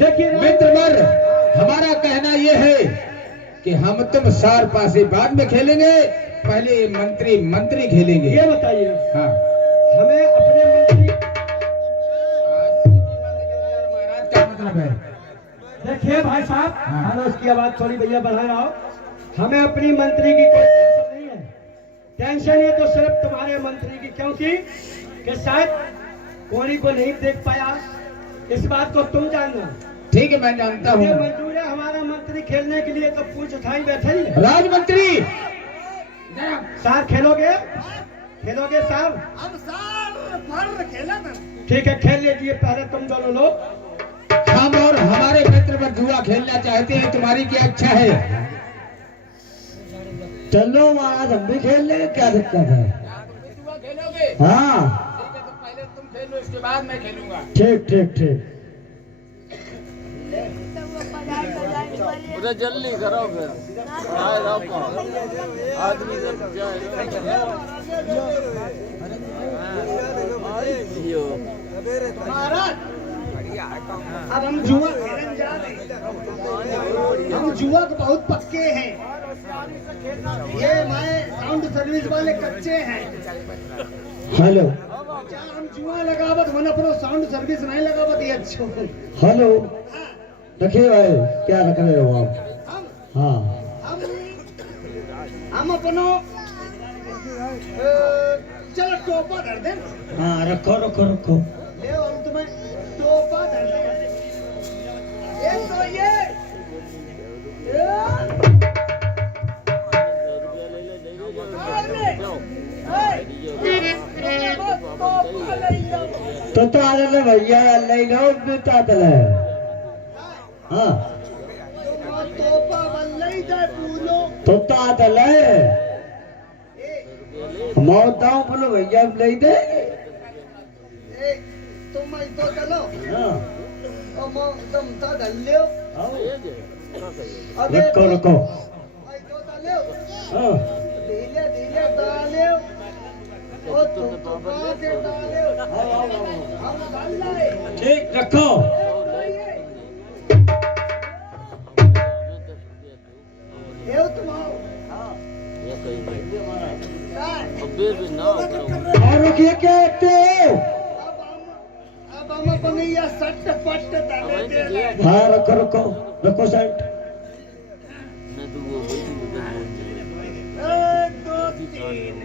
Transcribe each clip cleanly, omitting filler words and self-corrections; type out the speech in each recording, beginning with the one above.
देखिए मित्रवर, हमारा कहना ये है कि हम तुम सार पासे बाद में खेलेंगे, पहले मंत्री खेलेंगे। ये बताइए, हाँ, हमें अपने मंत्री, महाराज क्या मतलब है? देखिए भाई साहब, हाँ। हाँ उसकी आवाज थोड़ी भैया बढ़ा रहा हो। हमें अपनी मंत्री की कोई टेंशन नहीं है। टेंशन है तो सिर्फ तुम्हारे मंत्री की, क्योंकि कि शायद कोई को नहीं देख पाया, इस बात को तुम जानना। ठीक है, मैं जानता हूँ। ये मंजूर है हमारा मंत्री खेलने के लिए, तो पूछ उठाई बैठे ही है। राजमंत्री साहब खेलोगे? खेलोगे साहब? अब साल भर खेला था। ठीक है, खेल लीजिए पहले तुम दोनों लोग। हम और हमारे मित्र पर जुआ खेलना चाहते हैं, तुम्हारी क्या इच्छा है? चलो महाराज, हम भी खेल लेंगे, क्या दिक्कत है? जुआ खेलोगे? हाँ ठीक है, तो पहले तुम खेलो, इसके बाद मैं खेलूंगा। ठीक ठीक ठीक। उधर जल्दी करो फिर आदमी सब महाराज, अब हम जुआ खेलने जा रहे हैं। हम जुआ के बहुत पक्के हैं। ये हमारे साउंड सर्विस वाले कच्चे हैं। हेलो क्या हम जुआ लगावत मन अपनो साउंड सर्विस नहीं लगावत, ये अच्छो। हेलो, रखिए भाई, क्या रख रहे हो आप? हम हाँ हम अपनो चलो टोपा धर दे। हाँ, रखो रखो रखो। ले हम तुम्हें टोपा धर दे। ये तो ये तो आदले भैया ले लो, बितादले। हाँ तोहफा बल्लई जाए पूलो। तो आदले मौताओं बोलो भैया ले दे। ए तुम तो चलो हाँ और तुम तो डल्ले अबे रखो रखो। तो डाले हाँ धीरे धीरे डाले और तुम तो बाके डाले। हम डाल लाए। ठीक, रखो। ये तुम आओ। और रखिए, क्या कहते हो? अब हम अपनी ये सट पट डाले दे। हाँ रखो रखो रखो सेंट। एक दो तीन।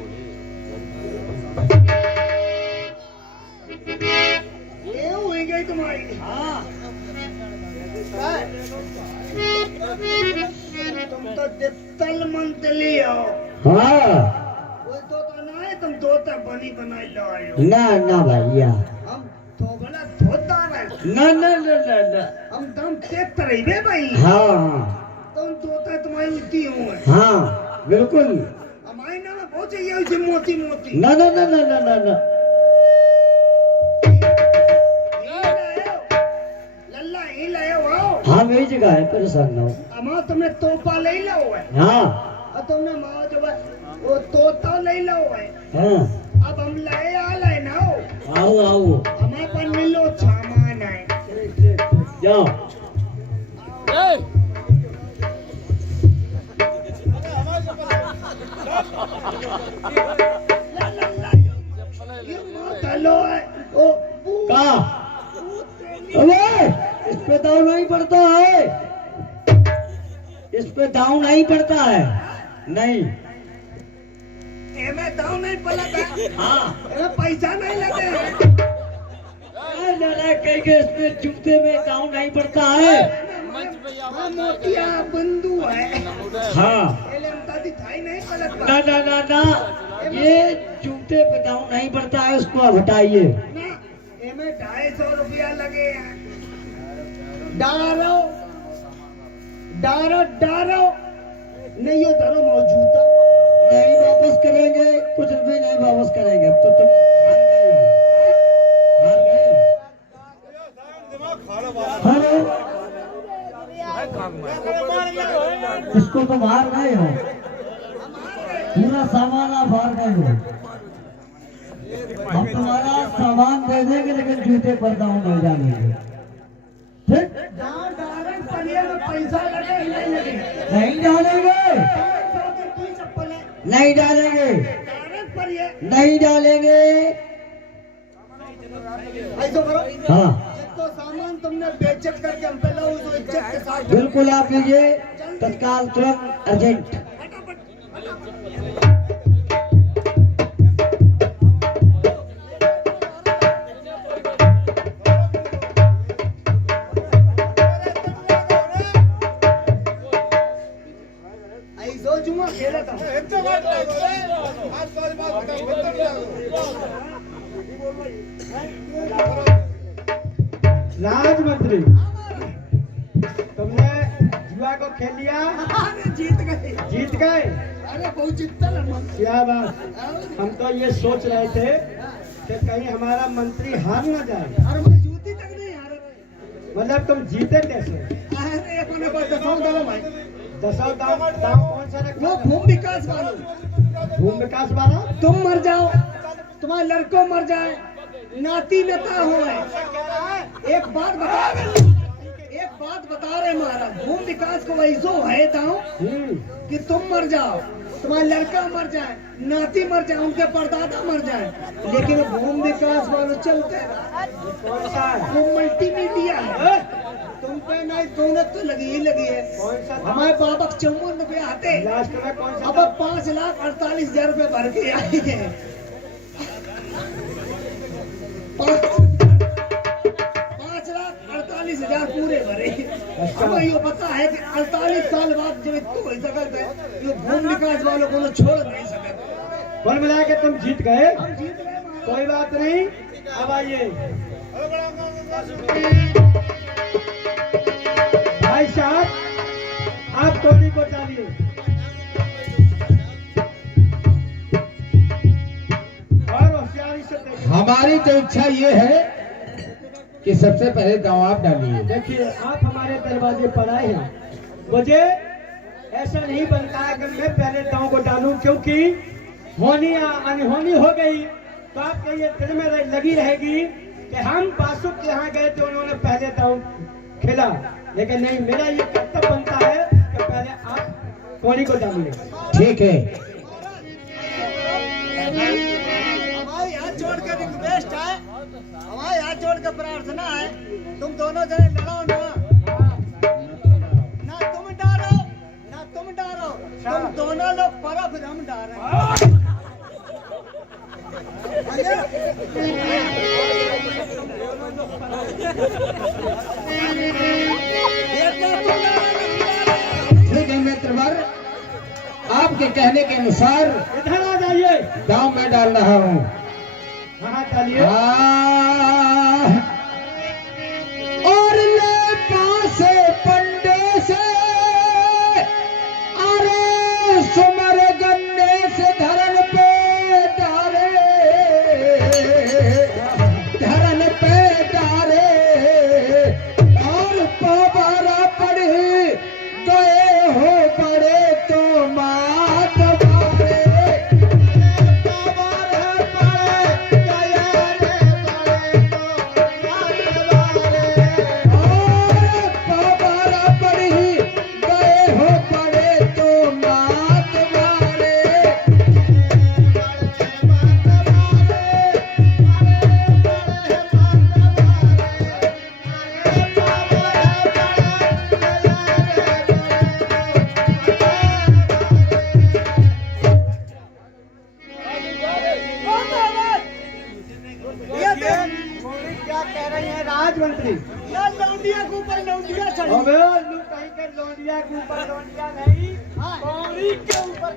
ये हुई गई तुम्हारी। हाँ तुम तो दित्तल मंतली हो। हाँ, वो तो ना है, तुम दो तक बनी बनाई लाए हो। ना ना भैया, हम तो बड़ा धोदार है। ना ना ना ना ना। हम दम तेज तरीबे भाई। हाँ तुम दो तक तुम्हारी उल्टी हो है। हाँ बिल्कुल। हमारी ना बहुत चाहिए उसे मोती मोती। ना ना ना ना ना ना ना। लल्ला ही लाए हो। हाँ वही जगह है, परेशान ना हो। अमा तुमने तोपा ले लो है। हाँ और तुमने माँ जो है वो तोता ले लो है। हाँ, अब हम लाए आ लाए ना हो। आओ आओ। हमारे पर मिलो सामान है। जाओ। ये चलो है ओ कहा? अबे इस पे दाव नहीं पड़ता है, इस पे दाव नहीं पड़ता है। नहीं एमे दाव नहीं पलता। हाँ, एमे पैसा नहीं लगे। कहीं के इसमें जूते में दाव नहीं पड़ता है। हाँ मोतिया बंधु है। हाँ, एले हम दादी थाई नहीं पलत। ना ना ना ना, ये जूते पे दाव नहीं पड़ता है, उसको आप हटाइए। ना एमे 250 रुपया लगे हैं। डारो डारो डारो नहीं हो धरो मौजूदा। नहीं वापस करेंगे, कुछ भी नहीं वापस करेंगे। तो तुम हार गए, हार गए। हेलो, इसको तुम हार गए हो, पूरा सामान आप हार गए हो। हम तुम्हारा सामान दे देंगे लेकिन जूते पर दांव नहीं डालेंगे। ठीक? दांव डायरेक्ट पलिए में पैसा लगे ही नहीं लगे। नहीं डालेंगे, 500 की चप्पल है, नहीं डालेंगे, डायरेक्ट पलिए। नहीं डालेंगे। ऐसा करो, हाँ तो सामान तुमने बेइज्जत करके हम पे लाओ, तो इज्जत के साथ बिल्कुल, आप लीजिए तत्काल, तुरंत, अर्जेंट। ऐसा जुआ खेला था। राजमंत्री, तुमने जुआ को खेल लिया, अरे जीत गए। जीत गए। अरे बहुत जीतता है मन। क्या बात, हम तो ये सोच रहे थे कि कहीं हमारा मंत्री हार ना जाए। अरे मैं जूती तक नहीं हारा। मतलब तुम जीते कैसे? अरे अपने पास दसाओं डालो भाई। दसों दाम दाम कौन सा रखा? वो भूमि विकास वालों, भूमि विकास वाला। तुम मर जाओ, तुम्हारे लड़कों मर जाए, नाती नता हो। एक बात बता रहे महाराज, भूमि विकास को वैसो है था कि तुम मर जाओ, तुम्हारा लड़का मर जाए, नाती मर जाए, उनके परदादा मर जाए, लेकिन भूमि विकास वालों चलते रहे। कौन सा? वो मल्टीमीडिया है। तुम पे नहीं, दोनों तो लगी ही लगी है। कौन सा? हमारे बाबा 54 रुपये आते, लास्ट में कौन सा? अब 5,48,000 रुपये भर के आई है। 5,48,000 पूरे भरे। अब ये पता है कि 48 साल बाद जब इतना हो सकता है, ये भूमि विकास वालों को छोड़ नहीं सके। कुल मिला के तुम जीत गए। हम जीत गए महाराज। कोई बात नहीं, अब आइए भाई साहब, आप टोपी को डालिए और होशियारी से देखिए। हमारी तो इच्छा ये है कि सबसे पहले दांव आप डालिए। देखिए, आप हमारे दरवाजे पर आए हैं, मुझे ऐसा नहीं बनता है कि मैं पहले दांव को डालूं, क्योंकि होनी या अनहोनी हो गई तो आपके ये दिल में लगी रहेगी कि हम बासुक के यहाँ गए थे, उन्होंने पहले दांव खेला। लेकिन नहीं, मेरा ये कर्तव्य बनता है कि पहले आप कोनी को डालिए। ठीक है, हमारे हाथ जोड़ के रिक्वेस्ट है, हमारे हाथ जोड़ के प्रार्थना है, तुम दोनों जने लड़ो ना, ना तुम डारो ना तुम डारो, तुम दोनों लोग परो, फिर हम डारें। ठीक है मित्रवर, आपके कहने के अनुसार इधर आ जाइए। दांव मैं डाल रहा हूँ। हाँ, डालिए। और ले पासे पंडे से, अरे सुमर गन्ने से धरन पे डारे, धरन पे डारे, और पाबारा पढ़े गए हो बड़े तो मात मारे, पाबारा पढ़े गए बड़े तो मात मारे, और पाबारा पढ़ी गए हो बड़े तो मात मारे। क्या कह रही है राजमंत्री, यार? लौंडिया के ऊपर लौंडिया चढ़ी। अबे लू कहीं के लौंडिया के ऊपर लौंडिया नहीं, हाँ। कौड़ी के ऊपर।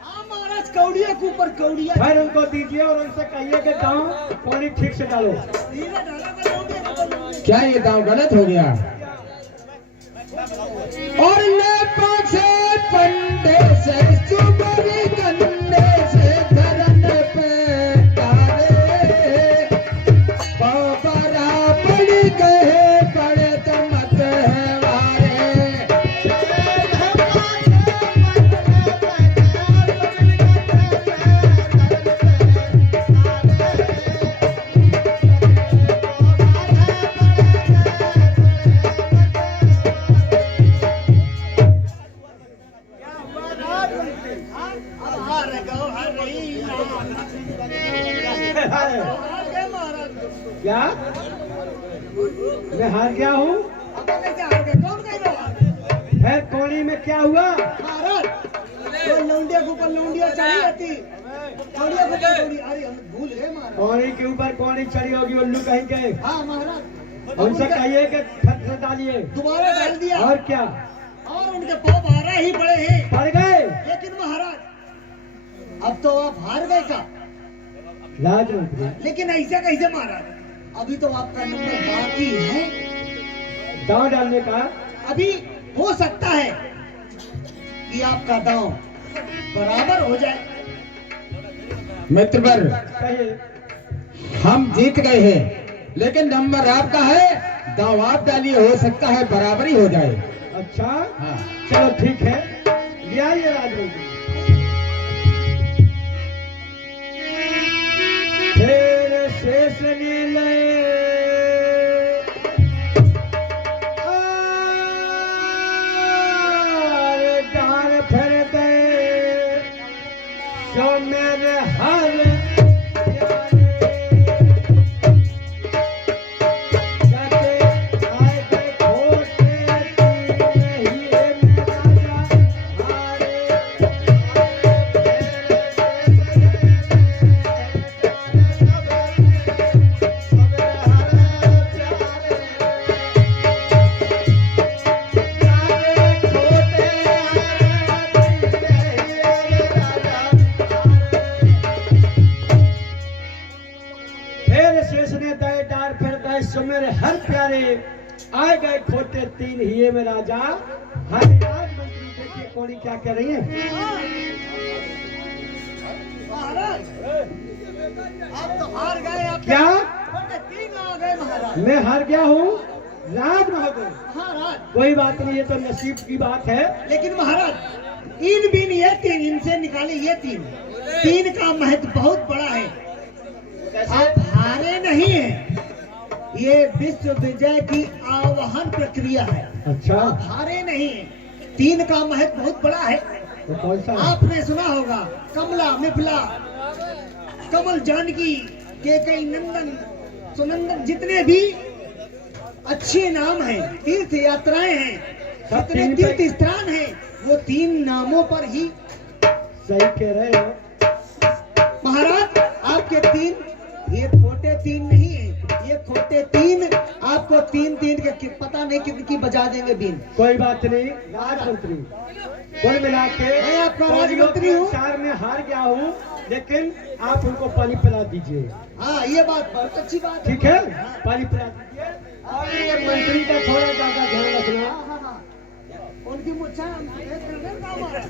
हाँ महाराज, कौड़िया के ऊपर कौड़िया। फिर उनको दीजिए और उनसे कहिए कि दांव कौड़ी ठीक से डालो। धीरे डाला कर लौंडिया के ऊपर लौंडिया। क्या ये दांव गलत हो गया? और ले पासे पंडे से सुमरी गन्ने से धरन पे तारे, पाबारा पड़ गए बड़े तो मत है वारे। है। हार गए महाराज। क्या मैं हार गया हूँ? अब कैसे हार गए? कौन कह रहा है? फिर कोड़ी में क्या हुआ? महाराज तो लौंडिया के ऊपर लौंडिया चढ़ी रहती, लौंडिया के ऊपर लौंडिया। अरे हम भूल गए महाराज। कोड़ी के ऊपर कोड़ी चढ़ी होगी, उल्लू कहीं के। हाँ महाराज, उनसे कहिए कि फट से डालिए। दोबारा डाल दिया और क्या? और उनके पाँव 12 ही पड़े हैं। पड़ गए। लेकिन महाराज अब तो आप हार गए का। राजमंत्री, लेकिन ऐसा कैसे महाराज? अभी तो आपका नंबर बाकी है। दांव डालने का। अभी हो सकता है कि आपका दांव बराबर हो जाए। मित्रवर, कहिए। हम जीत गए हैं, लेकिन नंबर आपका है। दांव आप डालिए, हो सकता है बराबरी हो जाए। अच्छा, हाँ। चलो ठीक है, ले आइए राजमंत्री। फिर शेष नीले डार फिर गए जो मेरे हर मेरे हर प्यारे आए गए खोटे तीन हिये में राजा। हर राजमंत्री देखिए कौड़ी क्या कह रही है। महाराज आप तो हार गए। आप क्या? 3 आ गए महाराज। मैं हार गया हूँ राज महोदय। महाराज कोई बात नहीं, ये तो नसीब की बात है। लेकिन महाराज इन बिन ये 3 इनसे निकाले, ये 3 का महत्व बहुत बड़ा है। आप हारे नहीं हैं, ये विश्व विजय की आवाहन प्रक्रिया है। अच्छा, आप हारे नहीं हैं। 3 का महत्व बहुत बड़ा है। तो कौन सा? आपने सुना होगा कमला, मिथिला, कमल, जानकी, केकई, नंदन, सुनंदन, जितने भी अच्छे नाम हैं, तीर्थ यात्राएं हैं, सब जितने 3 तीर्थ स्थान हैं, वो 3 नामों पर ही। सही कह रहे हो महाराज आपके 3 ये खोटे 3 नहीं है, ये खोटे 3 आपको 3 के पता नहीं कितनी बजा देंगे बीन। कोई बात नहीं राजमंत्री, कुल मिला के मैं आपका राजमंत्री हूँ। संसार में हार गया हूँ, लेकिन आप उनको पानी पिला दीजिए। हाँ ये बात बहुत अच्छी बात है। ठीक है, पानी पिला दीजिए। और ये मंत्री का थोड़ा ज्यादा ध्यान रखना। हाँ, हाँ। उनकी मुच्छा हम सफेद करने का काम है।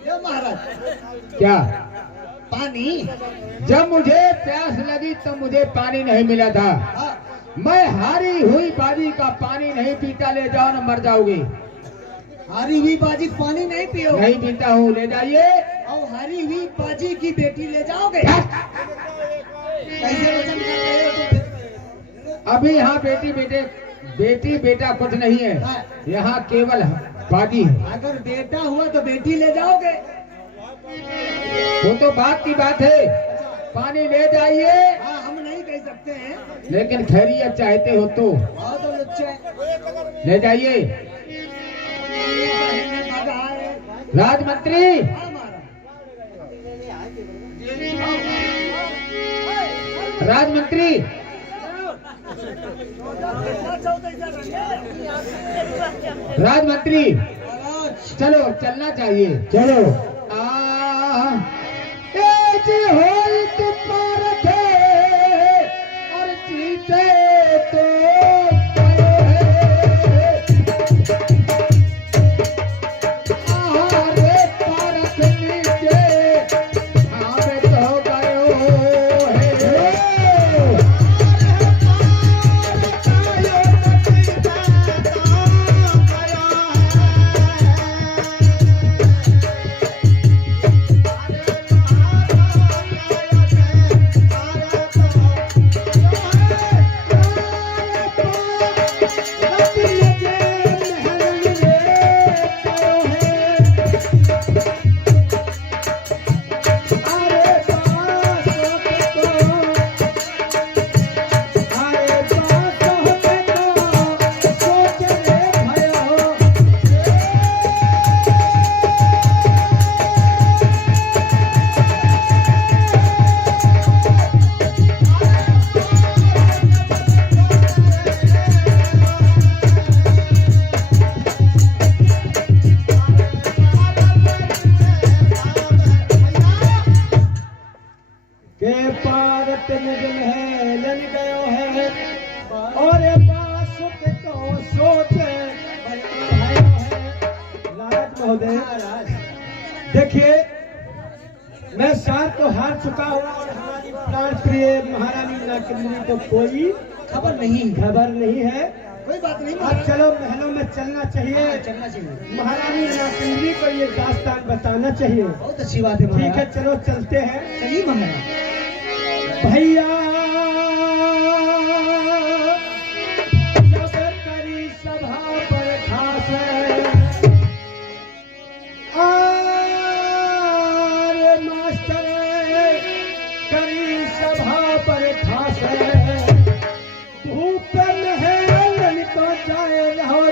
हेलो महाराज। क्या? पानी। जब मुझे प्यास लगी तो मुझे पानी नहीं मिला था। हाँ, मैं हारी हुई बाजी का पानी नहीं पीता, ले जाओ न मर जाओगे। हारी हुई बाजी पानी नहीं पियो। नहीं पीता हूँ, ले जाइए। और हारी हुई बाजी की बेटी ले जाओगे। कैसे वचन कर रहे हो तुम? अभी यहाँ बेटी बेटा कुछ नहीं है, यहाँ केवल बाजी है। अगर बेटा हुआ तो बेटी ले जाओगे। वो तो बात की बात है। पानी ले जाइए, हाँ हम नहीं कह सकते हैं। लेकिन खैरियत चाहते हो तो बहुत अच्छा है। ले जाइए। राजमंत्री, हाँ, महाराज। राजमंत्री, राजमंत्री, चलो चलना चाहिए। चलो। होई तुमार थे और जीते तो और ये बासुक तो सोचे राज महोदय, देखिए मैं सार तो हार चुका हूँ और हमारी प्राण प्रिय महारानी नागकमनी को कोई खबर नहीं है। कोई बात नहीं अब महाराज, चलो महलों में चलना चाहिए, चलना चाहिए। महारानी नागकमनी को ये दास्तान बताना चाहिए। बहुत अच्छी बात है ठीक है, महाराज, चलो चलते हैं। चलिए महाराज। भैया जब करी सभा पर खास आरे मास्टर करी सभा पर खास भूप महल को जाए रहो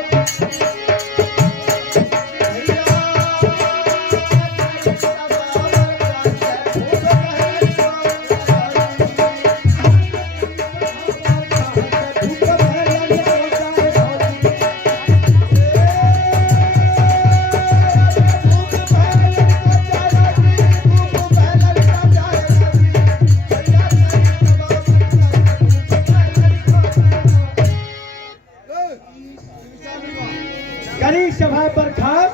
करी सभा पर खास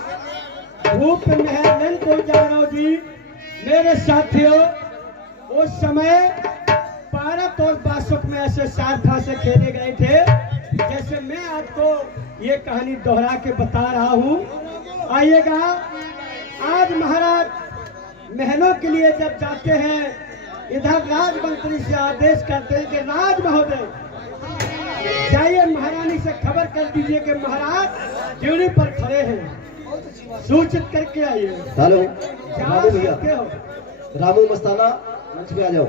भूप महल को जानो जी। मेरे साथियों, उस समय पारत और बासुक में ऐसे सारथा से खेले गए थे जैसे मैं आपको ये कहानी दोहरा के बता रहा हूँ। आइएगा, आज महाराज महलों के लिए जब जाते हैं, इधर राजमंत्री से आदेश करते हैं कि राज महोदय जाइए महारानी से खबर कर दीजिए कि महाराज ड्यूटी पर खड़े हैं, सूचित करके आइए। हेलो जा रामू भैया, सकते हो। रामू मस्ताना मंच पे आ जाओ।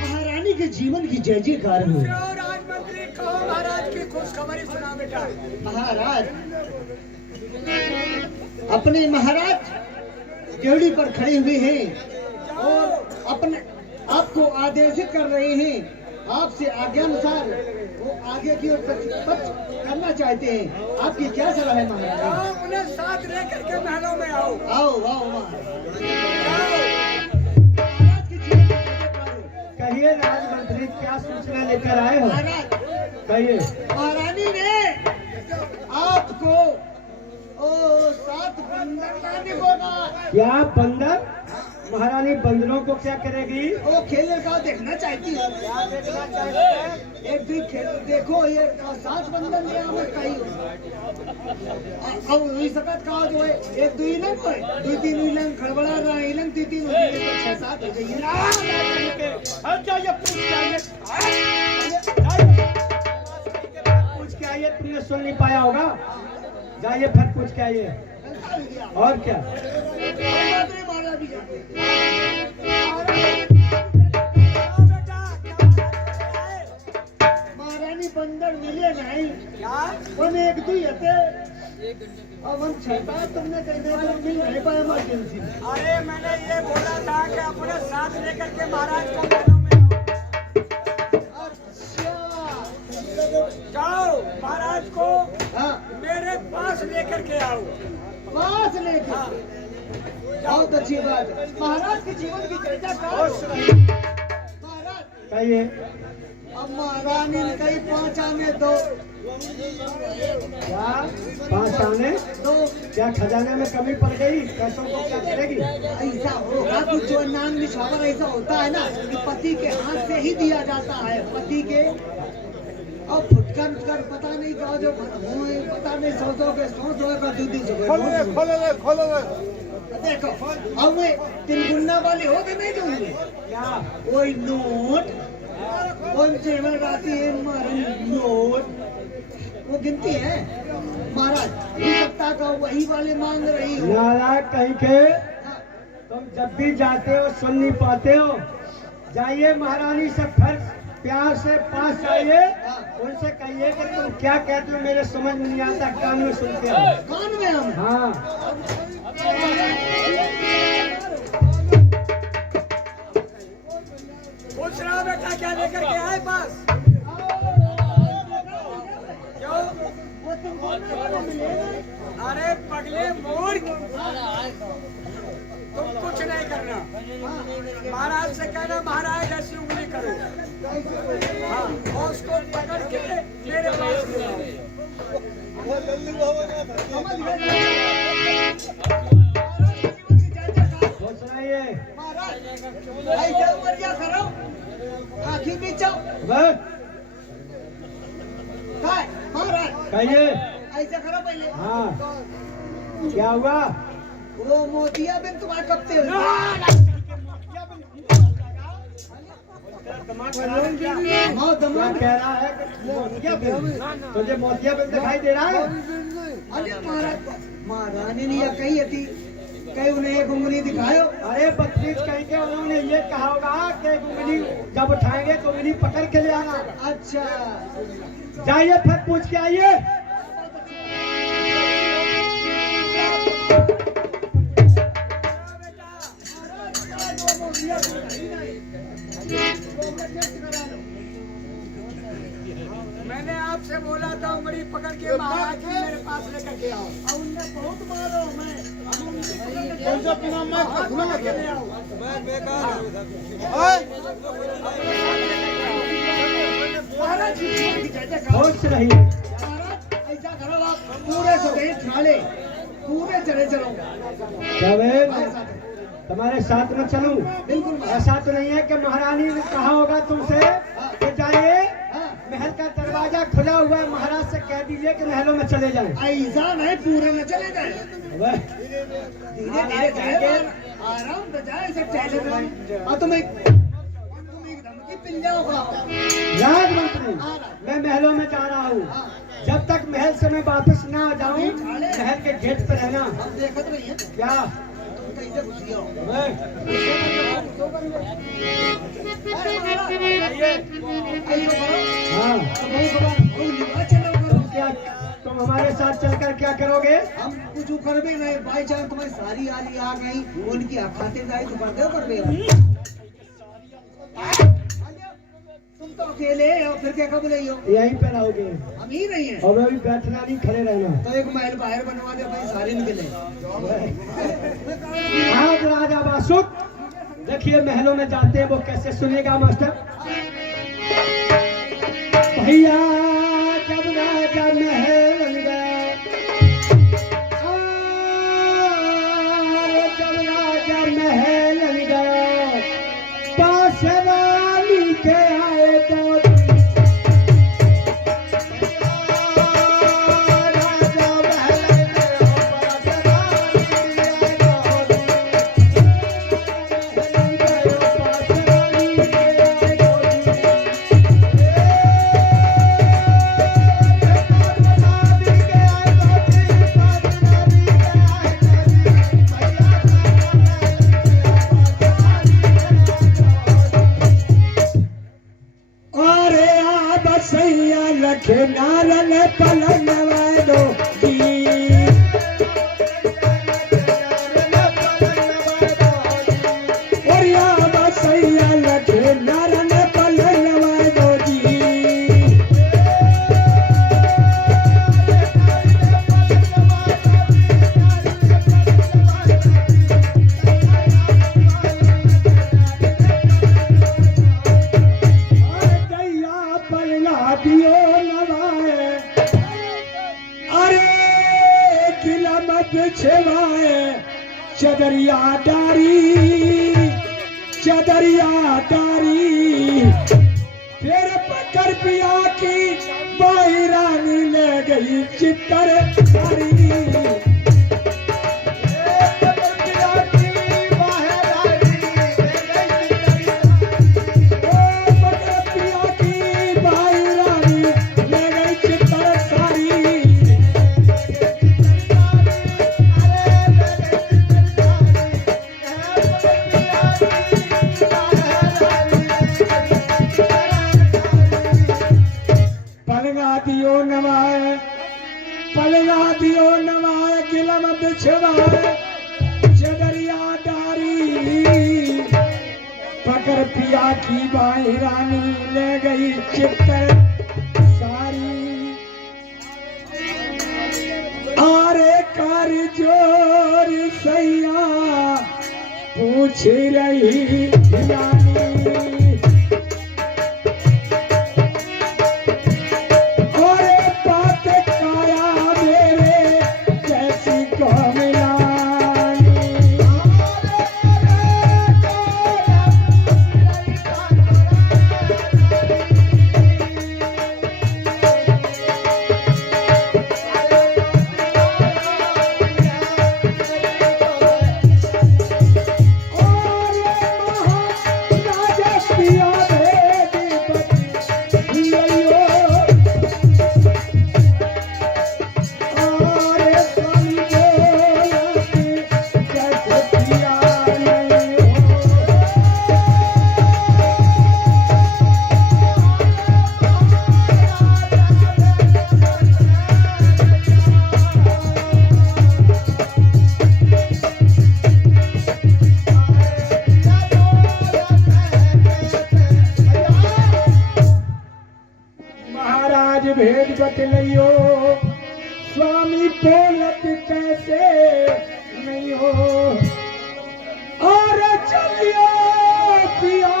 महारानी के जीवन की जय जयकार हो। राजमंत्री कहो महाराज की खुशखबरी सुना बेटा। महाराज अपने महाराज ड्यूटी पर खड़े हुए हैं और अपने आपको आदेशित कर रहे हैं। आपसे आज्ञानुसार वो आगे की ओर पथ करना चाहते हैं। आपकी क्या सलाह है महाराज? जाओ उन्हें साथ लेकर के महलों में आओ। आओ आओ महाराज। कहिए राजमंत्री, क्या सूचना लेकर आए हो? महाराज, कहिए। महारानी ने आपको 7 बंदर लाने को कहा। क्या बंदर? महारानी बंदरों को क्या करेगी? वो खेलने का देखना चाहती है। क्या देखना चाहिए? एक दिन खेल देखो, ये 7 बंदर ले आवे कहीं। अब वही सकत का जो है, एक दो इलंग होए, 2-3 इलंग खड़बड़ा रहा है, इलंग 3-3 हो गए, 6-7 हो गई। अब जाइए पूछ के आइए। पूछ के आइए, तुमने सुन नहीं पाया होगा। जाइए फिर पूछ के आइए। और क्या? महारानी बंदर मिले नहीं, वन एक दो हते अब हम 6-7 तुमने कहीं मिल नहीं पाया इमरजेंसी में। अरे मैंने ये बोला था कि अपने साथ लेकर के महाराज को महलों में आओ। अच्छा, जाओ महाराज को हाँ, मेरे पास लेकर के आओ। पास लेके बहुत अच्छी बात है। महाराज के जीवन की चर्चा करो। महाराज, कहिए। अब महारानी ने कहीं 5 आने दो। क्या 5 आने? दो क्या खजाने में कमी पड़ गई? पैसों को क्या करेगी? ऐसा होगा कुछ जो नाम निछावर ऐसा होता है ना कि पति के हाथ से ही दिया जाता है। पति के अब फुटकर कर पता नहीं कहा जो पता नहीं सोचो के सोच होगा 2 दिन से खोलो देखो। अब मैं 3 गुन्ना वाली हो गए नहीं दूंगी। क्या? कोई नोट कौन जेवर आती है नोट वो गिनती है महाराज। इस सप्ताह का वही वाले मांग रही हो। नालायक कहीं के, तुम जब भी जाते हो सुन नहीं पाते हो। जाइए महारानी से फिर प्यार से पास जाइए, उनसे कहिए कि तुम क्या कहते हो मेरे समझ में नहीं आता, कान में सुनते हो। कान में हम हाँ, पूछ रहा बेटा क्या लेकर के आए पास? क्यों? वो अरे पगले मूर्ख, तुम कुछ नहीं करना। महाराज से कहना महाराज ऐसी उंगली करो, हाँ, और उसको पकड़ के मेरे पास ले आओ। सुनाइए। ऐसे ऊपर क्या करो, आँखी पीछो महाराज, कहिए। ऐसे करो पहले। हाँ, क्या हुआ? वो मोतिया बिन तुम्हारे कपते हुए हाँ, क्या कह रहा है? मोतिया बिल? तुझे मोतिया बिल दिखाई दे रहा है? अरे महाराज, महारानी ने यह कही थी, कहीं उन्हें एक उंगली दिखायो। अरे बदतमीज कहीं के उन्होंने ये कहा होगा कि उंगली जब उठाएंगे तो उंगली पकड़ के ले आना। अच्छा, जाइए फिर पूछ के आइए। मैंने आपसे बोला था उंगली पकड़ के महाराज जी मेरे पास लेकर के आओ। और उनने बहुत मारो मैं पकड़ के ले आओ। महाराज जी, खुश रही। महाराज ऐसा करो, आप पूरे सगे ठाले, पूरे चले चलो। क्या बहन, तुम्हारे साथ में चलूं? बिल्कुल ऐसा तो नहीं है कि महारानी ने कहा होगा तुमसे कि जाइए, हाँ, महल का दरवाजा खुला हुआ है, महाराज से कह दीजिए कि महलों में चले जाएं। ऐसा नहीं, पूरे में चले जाए, वह धीरे धीरे जाए, आराम से जाए, ऐसे टहले जाए। और तुम एकदम की पिल जाओगा। राज मंत्री, मैं महलों में जा रहा हूँ। जब तक महल से मैं वापस ना आ जाऊँ, महल के गेट पर रहना। हम देखत नहीं है, क्या? तुम कैसे घुसी हो। वह अरे महाराज, ऐसा करो, हाँ, चलो करो। क्या तुम हमारे साथ चलकर क्या करोगे? हम कुछ कर भी नहीं, बाई चांस तुम्हारी सारी यारी आ गई, उनकी खातिरदारी तो कर दो, कर दे। तुम तो अकेले हो, फिर क्या कब नहीं हो, यहीं पे रहोगे हम ही नहीं है। और मैं भी बैठना नहीं, खड़े रहना। तो एक महल बाहर बनवा दे, भाई सारे निकले। आज राजा बासुक, देखिए महलों में जाते हैं वो कैसे सुनेगा मास्टर। भैया जब राजा महल गए, जब राजा महल गए, पास रानी के आए तो नारल पलन वालो जी, और या बसैया लखे नारल पलन वालो जी। दैया पलना दियो बिछवाए चदरिया डारी, चदरिया डारी, फिर पकड़ पिया की बाई रानी ले गई चित्तर सारी। पलगा दियो नवाए गिलम बिछवाए चदरिया डारी, पकड़ पिया की बाई रानी ले गई चित्तर सारी। कर जोर सैया पूछ रही रानी और बात काया मेरे कैसी कमलानी भेद बतलियो स्वामी बोलत कैसे नहीं हो और चलियो पिया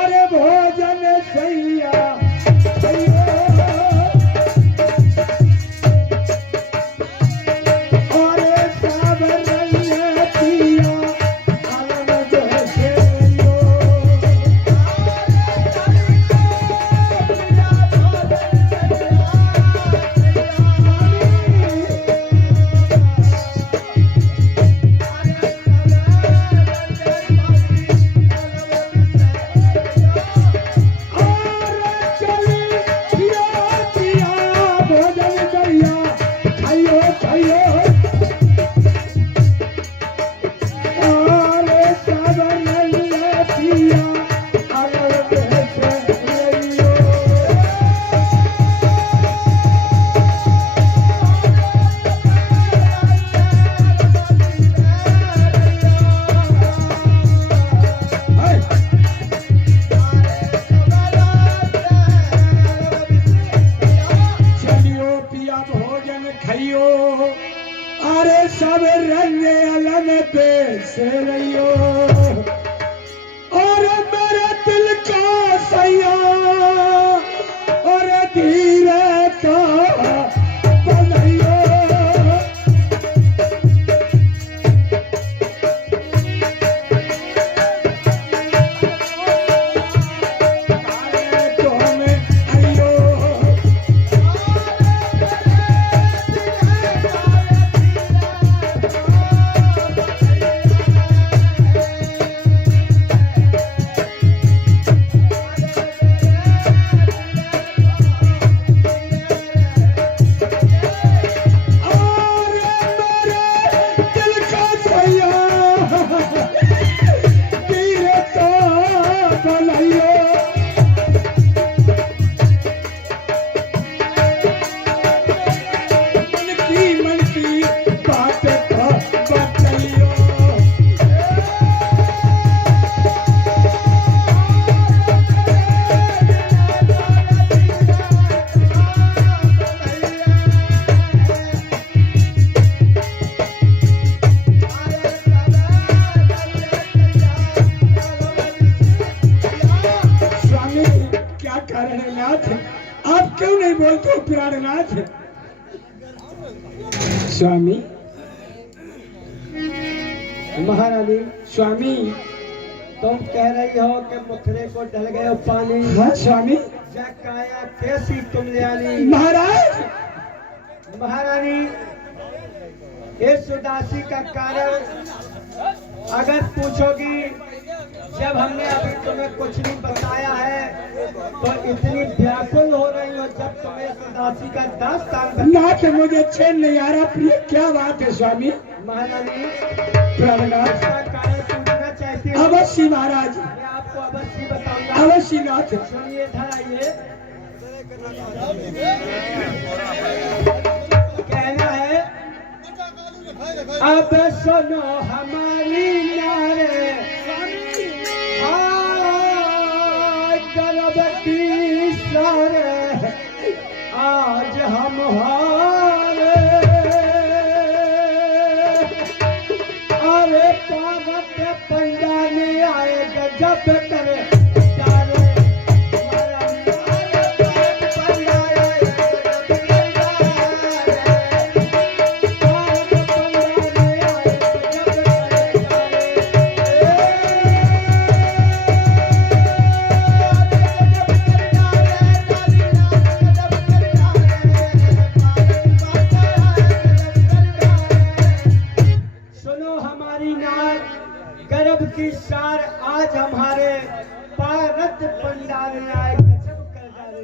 और भोजन सैया और सब रंग पिया अलग जैसे अरे सब रंग अलग पे से रहियो और मेरे दिल का सैया और धीरे का बधाइयो आप क्यों नहीं बोलते हो प्राणनाथ? स्वामी महारानी स्वामी तुम कह रही हो कि मुखरे को डल गए पानी। हाँ स्वामी जा काया कैसी तुम जानी। महाराज महारानी इस उदासी का कारण अगर पूछोगी, जब हमने अभी तुम्हें कुछ नहीं बताया है तो इतनी व्याकुल हो रही हो, जब तुम्हें इस उदासी का दास्तान नाथ मुझे चैन नहीं आ रहा। प्रिय क्या बात है स्वामी? महारानी प्राणनाथ का कारण पूछना चाहती हूँ। अवश्य महाराज मैं आपको अवश्य बताऊंगा। अवश्य नाथ। सुनिए, इधर आइए। कहना है अब सुनो हमारी नारे गर्भवती सारे आज हम हारे पंडा ने आए गजब करे प्यारे गर्भ की सार आज हमारे पारद पंडा ने आए गजब कर डाले।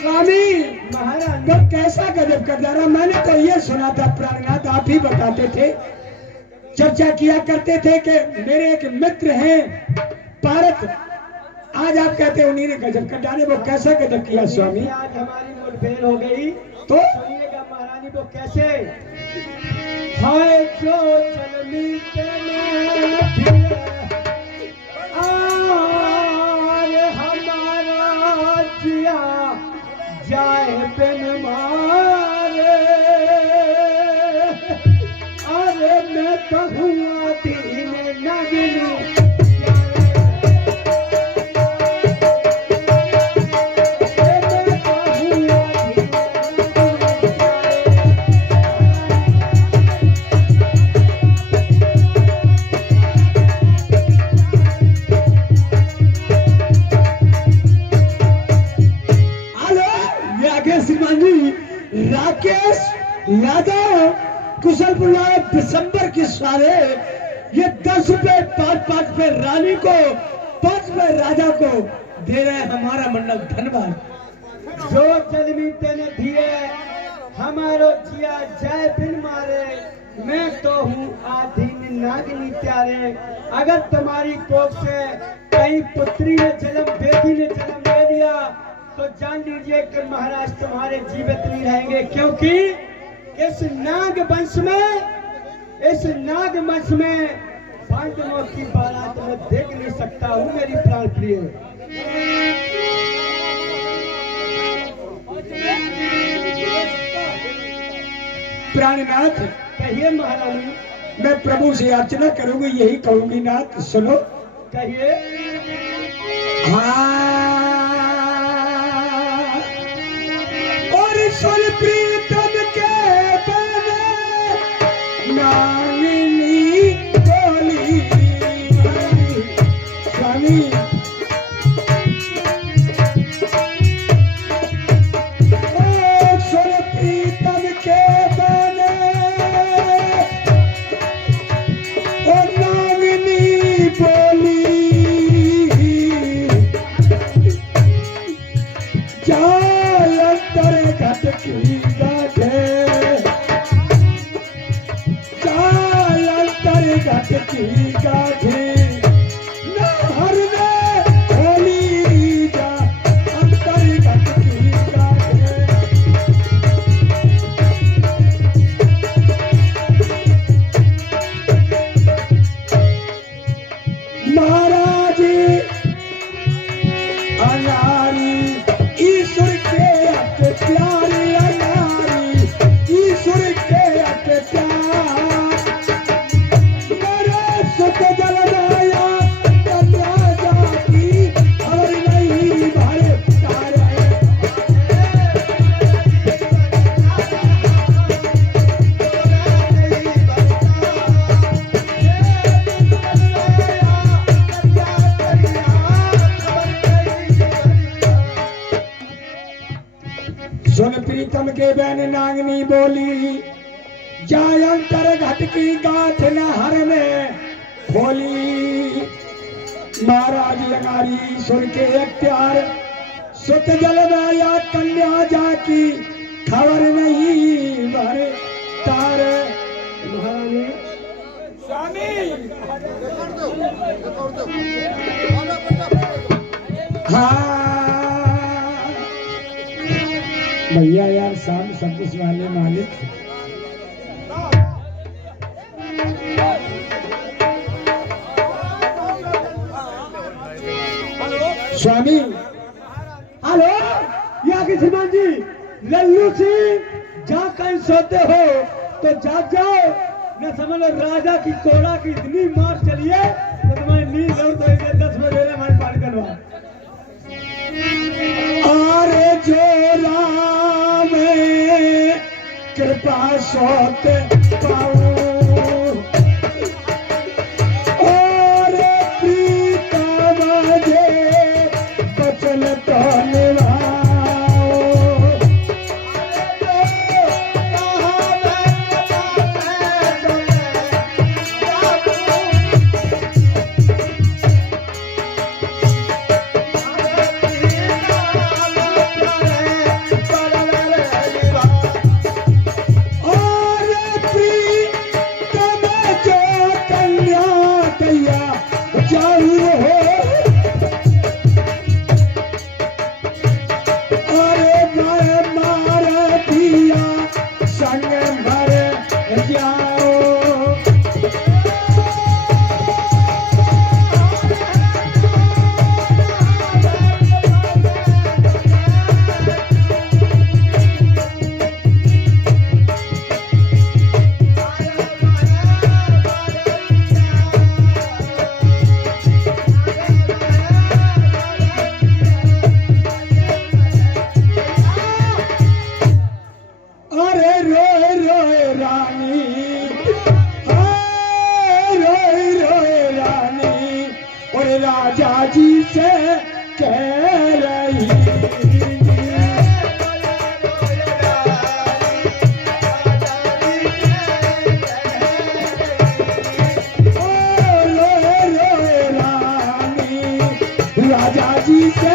स्वामी महाराज वो कैसा गजब कर डाला? मैंने तो ये सुना था प्राणनाथ, आप ही बताते थे, चर्चा किया करते थे कि मेरे एक मित्र हैं पारत, आज आप कहते हैं उन्हीं ने गजब कर डाले। वो कैसा गजब किया स्वामी? आज हमारी मुठभेड़ हो गई तो सुनिएगा महारानी वो कैसे। हाय जो चलमी हमारा जिया जाए बिन मारे, अरे मैं कहूँगा दीन नगनी राकेश यादव कुशलपुर दिसंबर की सारे ये 10 रुपए 5 पे रानी को 5 पे राजा को दे रहे हैं। हमारा मंडल धन्यवाद। जो जलमी तेने दिए हमारो जिया जय बिन मारे, मैं तो हूँ आधीन नागनी प्यारे। अगर तुम्हारी कोख से कहीं पुत्री ने जन्म, बेटी ने जन्म ले लिया तो जान लीजिए कि महाराज तुम्हारे जीवित नहीं रहेंगे, क्योंकि इस नाग वंश में पांडवों की बारात में देख नहीं सकता हूँ मेरी प्राण प्रिय। प्राणनाथ कहिए महारानी। मैं प्रभु से याचना करूंगी, यही कहूंगी नाथ सुनो। कहिए। और सुन प्रीतम के बने नागिनी बोली। स्वामी सुन प्रीतम के बने और नागिनी बोली, घट की गाठे चाल अंतर घट की गाठे नहर में होली जा अंतर घट की गाठे। महाराज अनारी ईश्वर के अटे प्यारी, अनारी ईश्वर के अटे प्यार, मेरे सुख जल माया कन्या जाती और नहीं भरे तारे। सुन प्रीतम के बहन नागनी बोली, जाय अंतर घट की गाठ नहर में खोली। महाराज अनारी सुन के एक प्यार, सुत जल में या कन्या जाकी खबर नहीं भरे तारे। महारानी हाँ भैया यार शाम सब कुछ वाले मालिक। स्वामी हेलो, यहाँ की श्रीमान जी लल्लू सिंह जहाँ कहीं सोते हो तो जाग जाओ, न समझ लो राजा की कोड़ा की इतनी मार चली है। नींद और तो इसे 10 बजे ले मन पार करवा। अरे जो राम कृपा सोत पाऊं और प्रीतम जे बचन तो निभाऊं। राजा जी से कह रही राजा जी से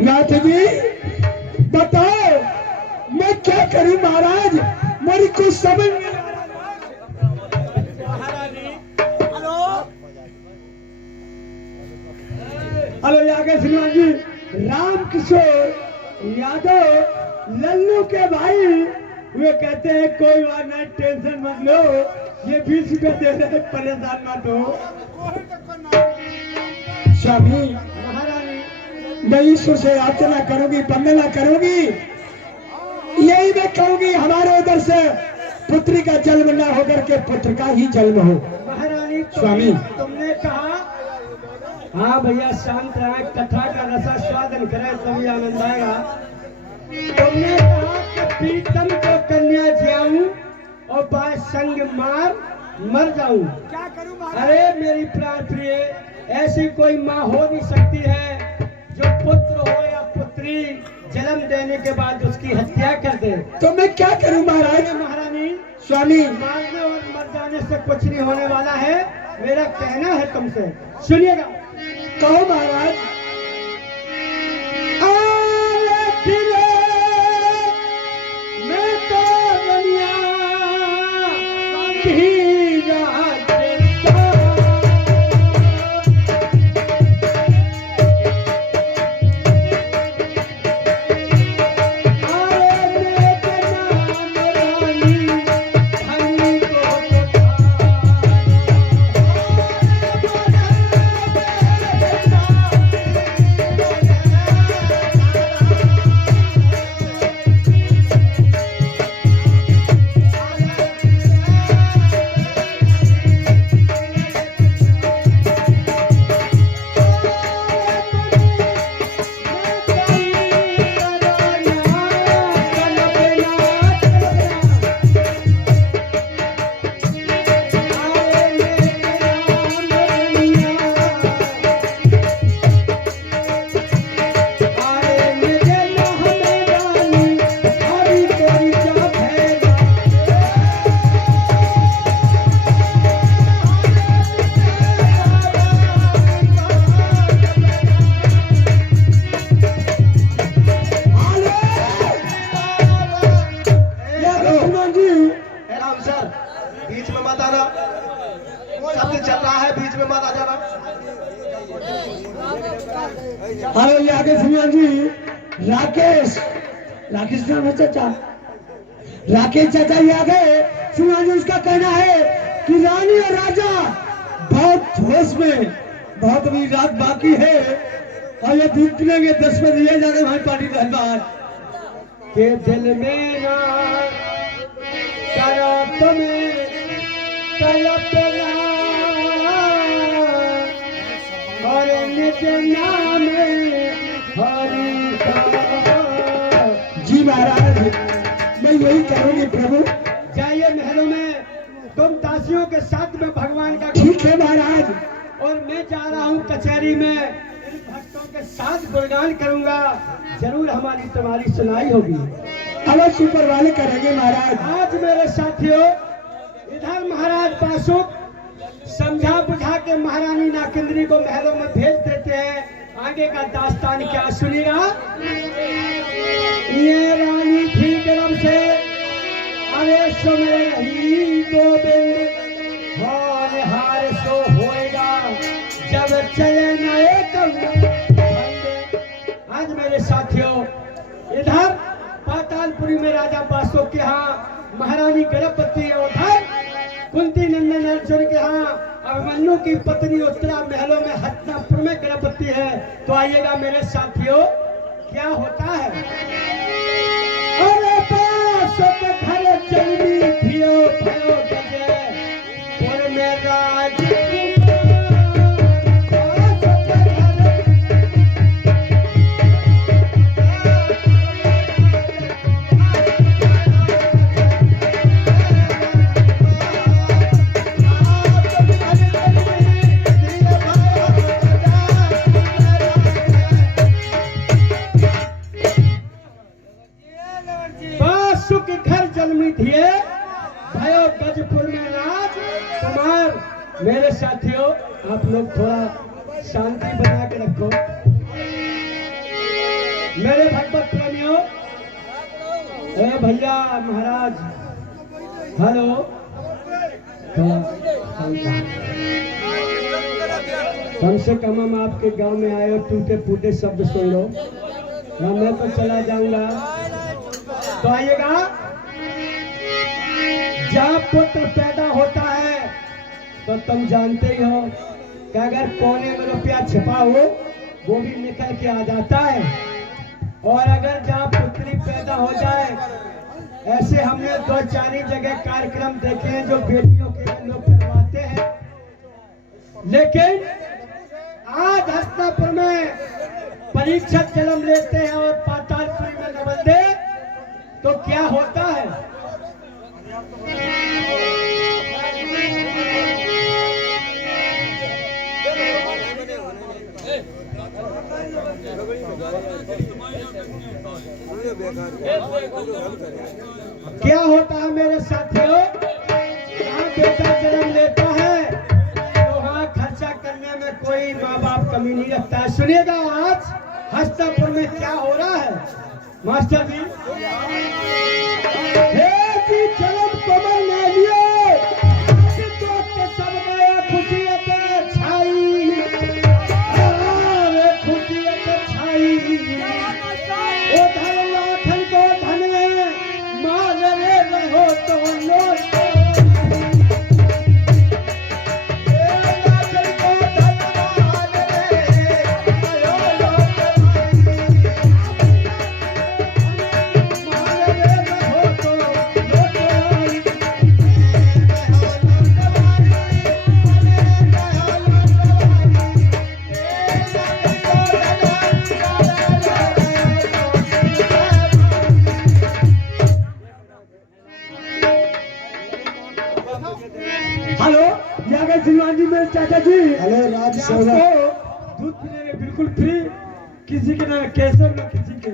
नाथ जी बताओ मैं क्या करूं महाराज, मेरी कुछ समझ नहीं आ रहा। हेलो यागे श्रीमान जी, राम किशोर यादव लल्लू के भाई वे कहते हैं कोई बात नहीं, टेंशन मत लो, ये 20 रुपए दे रहे, परेशान मत हो। स्वामी महारानी मैं ईश्वर से याचना करूंगी, वंदना करूंगी, यही मैं कहूंगी हमारे उधर से पुत्री का जन्म न होकर के पुत्र का ही जन्म हो। महारानी स्वामी तुमने कहा हाँ भैया शांत रहे, कथा का रसा स्वादन करे तभी आनंद आएगा। तुमने कहा कि प्रीतम को कन्या जाऊं और बाय संग मार मर जाऊं। क्या करूं महाराज? अरे मेरी प्राण प्रिय, ऐसी कोई माँ हो नहीं सकती है जो पुत्र हो या पुत्री जन्म देने के बाद उसकी हत्या कर दे। तो मैं क्या करूं महाराज? महारानी स्वामी मारने और मर जाने से कुछ नहीं होने वाला है, मेरा कहना है तुमसे, सुनिएगा। कहो महाराज। मैं तो दुनिया की राजता, से चल रहा है, बीच में मत आ जाना। हेलो, ये आगे श्रीमान जी राकेश नाम है चाचा, राकेश चाचा ये आगे श्रीमान जी। उसका कहना है कि रानी और राजा बहुत होश में, बहुत अभी रात बाकी है और ये निकलेंगे 10 बजे ये जाकर हमारी पार्टी धन्यवाद के दिल में ना करो तुम्हें कल्पना और निज नाम हरि का। जी महाराज, मैं यही करूंगी प्रभु। जाइए महलों में, तुम दासियों के साथ में भगवान का। ठीक है महाराज। और मैं जा रहा हूँ कचहरी में, इन भक्तों के साथ गुणगान करूंगा, जरूर हमारी तुम्हारी सुनाई होगी। अवश्य ऊपर वाले करेंगे महाराज। आज मेरे साथियों, इधर महाराज बासुक समझा बुझा के महारानी नाकिंद्री को महलों में भेज देते हैं। आगे का दास्तान क्या सुनिएगा। ये रानी थी गर्म से, अरे सुन रही गोविंद, हार हार सो होएगा जब चले नए कौवे। आज मेरे साथियों, इधर पातालपुरी में राजा बासुक के यहाँ महारानी गर्भवती है, उधर कुंती नंदन अर्जुन के यहाँ अभिमन्यु की पत्नी उत्तरा महलों में हस्तिनापुर में गर्भवती है। तो आइएगा मेरे साथियों, क्या होता है। अरे बासुक घर चलनी थियो भयो गजे, पुर में राजकुमार। बासुक घर जन्मी थिए भयो गजपुर में राजकुमार। मेरे साथियों, आप लोग थोड़ा शांति बना के रखो। मेरे भगवत प्रेमियों, ए भैया महाराज, हेलो, कम से कम हम आपके गांव में आए हो, टूटे फूटे शब्द सुन लो ना, मैं तो चला जाऊंगा। तो आइएगा, जब पुत्र पैदा होता है तो तुम जानते ही हो कि अगर कोने में रुपया छिपा हो वो भी निकल के आ जाता है। और अगर जहाँ पुत्री पैदा हो जाए, ऐसे हमने 2-4 जगह कार्यक्रम देखे हैं जो बेटियों के लिए लोग करवाते हैं, लेकिन आज हस्तिनापुर में परीक्षक जन्म लेते हैं और पातालपुरी में नवलदे, तो क्या होता है। क्या होता है मेरे साथियों, जहाँ बेटा जन्म लेता है तो वहाँ खर्चा करने में कोई माँ बाप कमी नहीं रखता है। सुनिएगा आज हस्तिनापुर में क्या हो रहा है मास्टर जी। हे जी जन्म कमल ले लिए, सब गए खुशियत छाई, खुशियत छाई। ओ धन लाखन को धन माल रे रहो तो लोग श्रीमान जी मेरे चाचा जी। हेलो राज दूध पीने बिल्कुल फ्री, किसी के ना केसर ना किसी के।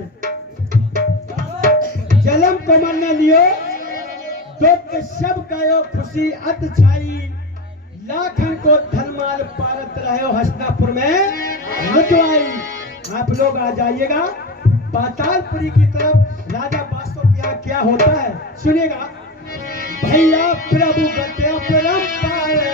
जलम कमल ने लियो, दुख सब गयो खुशी अत छाई, लाखन को धनमाल पारत रहे हस्तिनापुर में लुटवाई। आप लोग आ जाइएगा पातालपुरी की तरफ। राजा बासुक के यहाँ क्या होता है सुनिएगा। भैया प्रभु बते परम पाए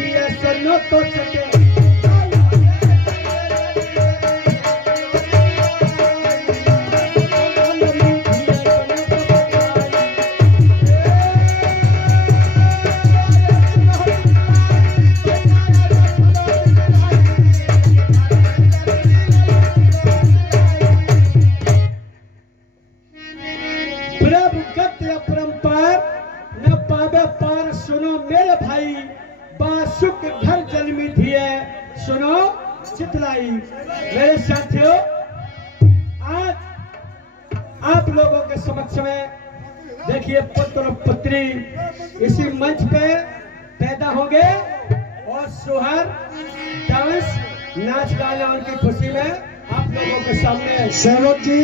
भी है सुनो तो चटे सुनो मेरे भाई बासुक घर जन्मी थी है सुनो चितलाई। मेरे साथियों, आज आप लोगों के समक्ष में देखिए पुत्र और पुत्री इसी मंच पे पैदा होंगे और सोहर डांस नाच गाना उनकी खुशी में आप लोगों के सामने। सहवत जी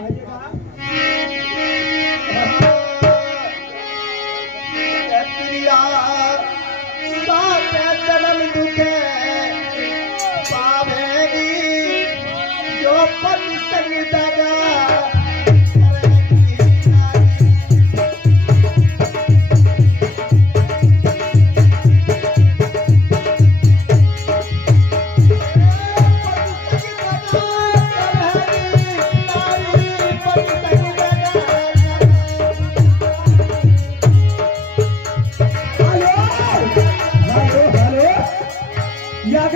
आइएगा। जन्म दुखे पावेगी जो पति संग दगा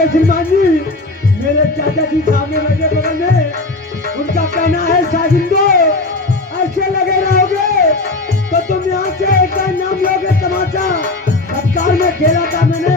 श्रीमान जी मेरे चाचा जी सामने बैठे बगल में, उनका कहना है साजिंदो ऐसे लगे रहोगे तो तुम यहाँ से एक नाम लोगे तमाचा। सत्कार में खेला था मैंने